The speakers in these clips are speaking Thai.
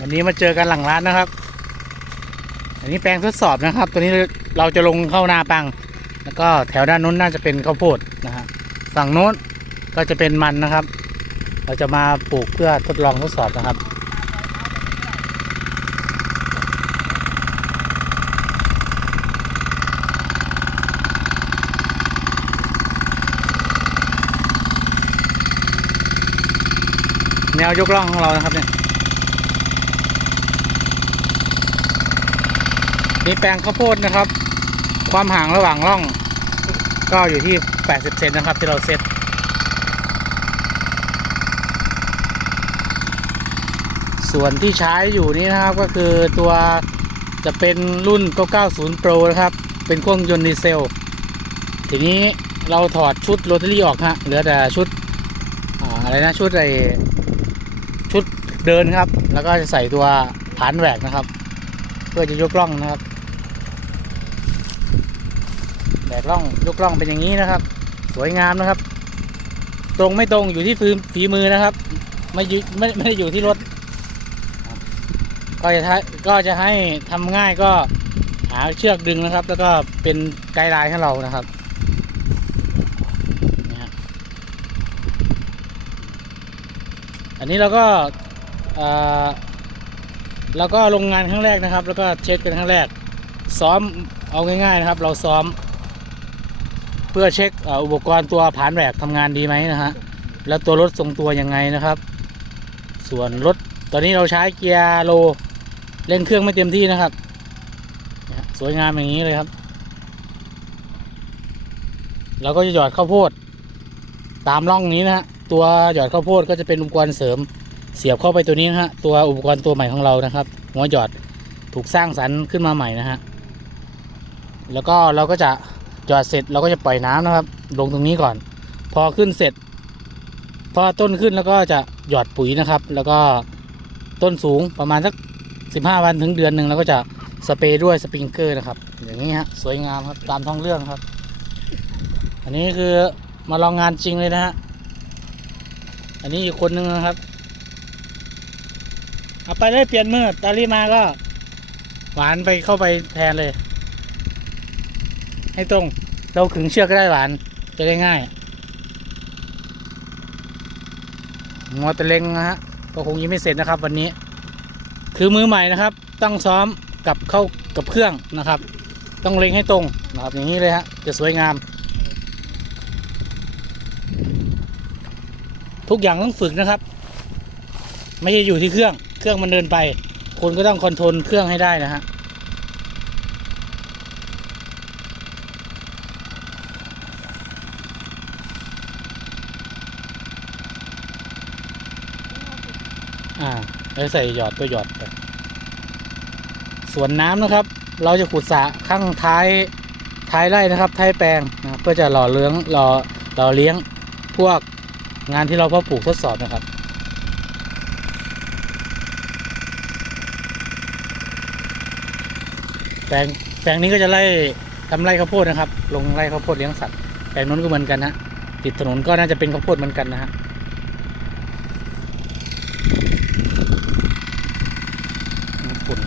วันนี้มาเจอกันหลังร้านนะครับ อันนี้แปลงทดสอบนะครับ ตัวนี้เราจะลงเข้านาปัง แล้วก็แถวด้านนู้นน่าจะเป็นข้าวโพดนะฮะฝั่งโน้นก็จะเป็นมันนะครับ เราจะมาปลูกเพื่อทดลองทดสอบนะครับแนวยกล่องของเรานะครับเนี่ย นี่แปลงข้าวโพดนะครับ ความห่างระหว่างร่อง ก็อยู่ที่ 80 เซนนะครับที่เราเซตส่วนที่ใช้อยู่นี้นะครับก็คือตัวจะเป็นรุ่น 990 Pro นะครับ เป็นเครื่องยนต์ดีเซล ทีนี้เราถอดชุดโรตารี่ออกฮะเหลือแต่ชุดอะไรนะชุดอะไอชุดเดินครับ แล้วก็จะใส่ตัวฐานแหวกนะครับ เพื่อจะยกล่องนะครับ แหวกล่องยกล่องเป็นอย่างนี้นะครับ สวยงามนะครับ ตรงไม่ตรงอยู่ที่ฝีฝีมือนะครับ ไม่ยไม่ไม่ได้อยู่ที่รถ ก็จะให้ก็จะให้ทำง่ายก็หาเชือกดึงนะครับ แล้วก็เป็นไกด์ไลน์ให้เรานะครับอันนี้เราก็เอ่อแล้วก็ลงงานครั้งแรกนะครับ แล้วก็เช็คเป็นครั้งแรก ซ้อมเอาง่ายๆนะครับ เราซ้อม พื่อเช็คอุปกรณ์ตัวผานแหวกทำงานดีไหมนะฮะแล้วตัวรถทรงตัวยังไงนะครับ ส่วนรถตอนนี้เราใช้เกียร์โลเร่งเครื่องไม่เต็มที่นะครับ สวยงามอย่างนี้เลยครับเราก็จะหยอดข้าวโพด ตามร่องนี้นะฮะตัวหยอดข้าวโพดก็จะเป็นอุปกรณ์เสริมเสียบเข้าไปตัวนี้นะฮะตัวอุปกรณ์ตัวใหม่ของเรานะครับ หัวหยอดถูกสร้างสรรค์ขึ้นมาใหม่นะฮะแล้วก็เราก็จะ หยอดเสร็จเราก็จะปล่อยน้ำนะครับ ลงตรงนี้ก่อน พอขึ้นเสร็จ พอต้นขึ้นแล้วก็จะหยอดปุ๋ยนะครับ แล้วก็ต้นสูงประมาณสักสิบห้าวันถึงเดือนหนึ่งเราก็จะสเปรย์ด้วยสปริงเกอร์นะครับ อย่างนี้ฮะสวยงามครับตามท้องเรื่องครับ อันนี้คือมาลองงานจริงเลยนะฮะอันนี้อีกคนนึงนะครับเอาไปเลยเปลี่ยนมือตาลีมาก็ หวานไปเข้าไปแทนเลย ให้ตรง เราขึงเชือกก็ได้หวาน จะได้ง่ายมัวแต่เล็งนะฮะก็คงยังไม่เสร็จนะครับ วันนี้ คือมือใหม่นะครับ ต้องซ้อมกับเข้ากับเครื่องนะครับ ต้องเล็งให้ตรงนะครับอย่างนี้เลยฮะจะสวยงาม ทุกอย่างต้องฝึกนะครับ ไม่ใช่อยู่ที่เครื่อง เครื่องมันเดินไป คุณก็ต้องคอนโทรลเครื่องให้ได้นะฮะ อ่าแล้วใส่หยอดตัวหยอดไปส่วนน้ำนะครับ เราจะขุดสระข้างท้ายท้ายไร่นะครับ ท้ายแปลงนะเพื่อจะหล่อเลี้ยงหล่อหล่อเลี้ยงพวกงานที่เราเพาะปลูกทดสอบนะครับแปลงแปลงนี้ก็จะไล่ทำไร่ข้าวโพดนะครับ ลงไร่ข้าวโพดเลี้ยงสัตว์แปลงนู้นก็เหมือนกันฮะติดถนนก็น่าจะเป็นข้าวโพดเหมือนกันนะฮะฝุ่น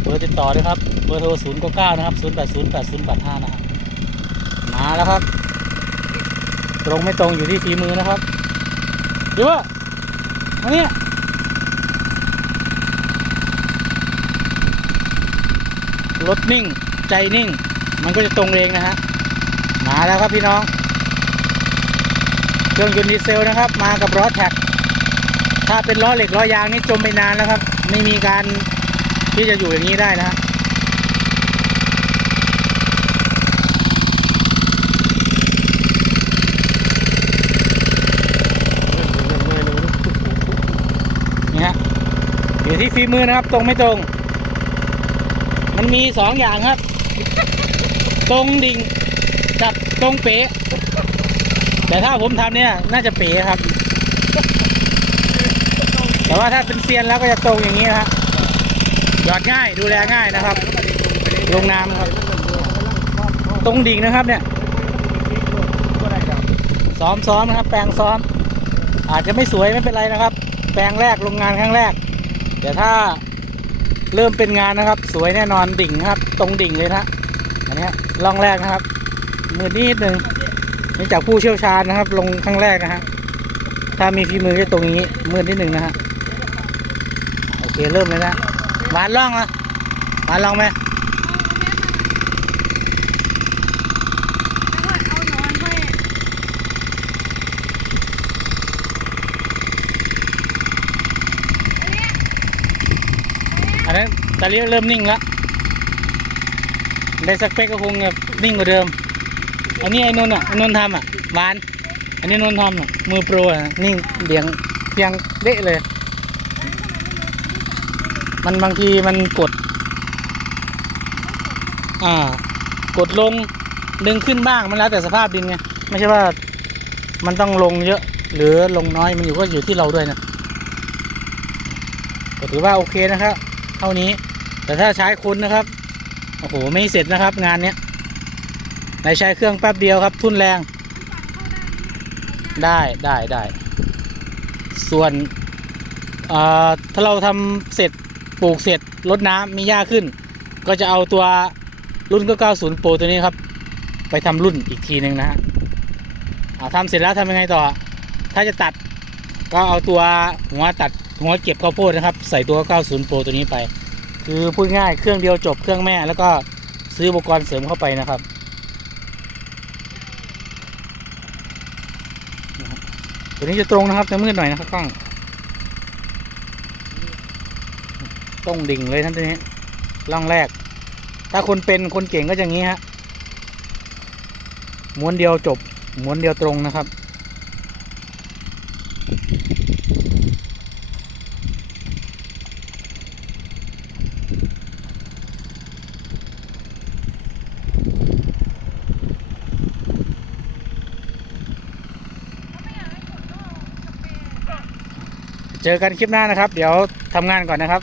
เบ อร์ติดต่อด้วยครับ เบอร์โทรศูนย์เก้านะครับศูนย์แปดศูนย์แปดศูนย์แปดห้านะฮะมาแล้วครับ ตรงไม่ตรงอยู่ที่ฝีมือนะครับดูว่ามาเนี่รถนิ่งใจนิ่ง มันก็จะตรงเองนะฮะมาแล้วครับพี่น้อง เครื่องยนต์ดีเซลนะครับ มากับล้อแท็ก ถ้าเป็นล้อเหล็กล้อยางนี่จมไปนานแล้วครับ ไม่มีการ ที่จะอยู่อย่างนี้ได้นะฮะนี่ฮะอยู่ที่ฝีมือนะครับ ตรงไม่ตรง มันมีสองอย่างครับ ตรงดิ่งกับตรงเป๊ะแต่ถ้าผมทำเนี่ยน่าจะเป๋ครับ แต่ว่าถ้าเป็นเซียนแล้วก็จะตรงอย่างนี้นะครับ หยอดง่ายดูแลง่ายนะครับ ลงน้ำครับ ตรงดิ่งนะครับเนี่ย ซ้อมซ้อมนะครับ แปลงซ้อม อาจจะไม่สวยไม่เป็นไรนะครับ แปลงแรกโรงงานครั้งแรกเดี๋ยวถ้าเริ่มเป็นงานนะครับ สวยแน่นอนดิ่งครับ ตรงดิ่งเลยนะอันนี้ล่องแรกนะครับมือนิดนึงนี่จากผู้เชี่ยวชาญนะครับ ลงครั้งแรกนะฮะถ้ามีฝีมือแค่ตรงนี้มือนิดนึงนะฮะโอเคเริ่มเลยนะ หวานล่องนะหวานล่องไหมเอาหนอนให้อันนั้นตอนนี้เริ่มนิ่งแล้วได้สักเป๊กก็คงแบบนิ่งกว่าเดิม อันนี้ไอ้นนท์อะไอ้นนท์ทำอะหวาน อันนี้นนท์ทำอะมือโปรอะนิ่งเดียงเพียงเละเลย มันบางทีมันกด อ่า กดลงดึงขึ้นบ้างมันแล้วแต่สภาพดินไงไม่ใช่ว่ามันต้องลงเยอะ หรือลงน้อยมันอยู่ก็อยู่ที่เราด้วยนะก็ถือว่าโอเคนะครับ เท่านี้ แต่ถ้าใช้คนนะครับโอ้โหไม่เสร็จนะครับงานเนี้ยในใช้เครื่องแป๊บเดียวครับ ทุ่นแรง ได้ได้ได้ส่วนอ่อถ้าเราทำเสร็จ ปลูกเสร็จลดน้ำมีหญ้าขึ้น ก็จะเอาตัวรุ่น990 Pro ตัวนี้ครับ ไปทำรุ่นอีกทีหนึ่งนะฮะอ่าทำเสร็จแล้วทำยังไงต่อ ถ้าจะตัดก็เอาตัวหัวตัดหัวเก็บข้าวโพดนะครับ ใส่ตัว90 Pro ตัวนี้ไป คือพูดง่ายเครื่องเดียวจบเครื่องแม่แล้วก็ซื้ออุปกรณ์เสริมเข้าไปนะครับตัวนี้จะตรงนะครับจะมืดหน่อยนะครับกล้อง ตรงดิ่งเลยท่านตัวนี้ล่องแรก ถ้าคนเป็นคนเก่งก็จะอย่างนี้ฮะม้วนเดียวจบม้วนเดียวตรงนะครับ เจอกันคลิปหน้านะครับ เดี๋ยวทำงานก่อนนะครับ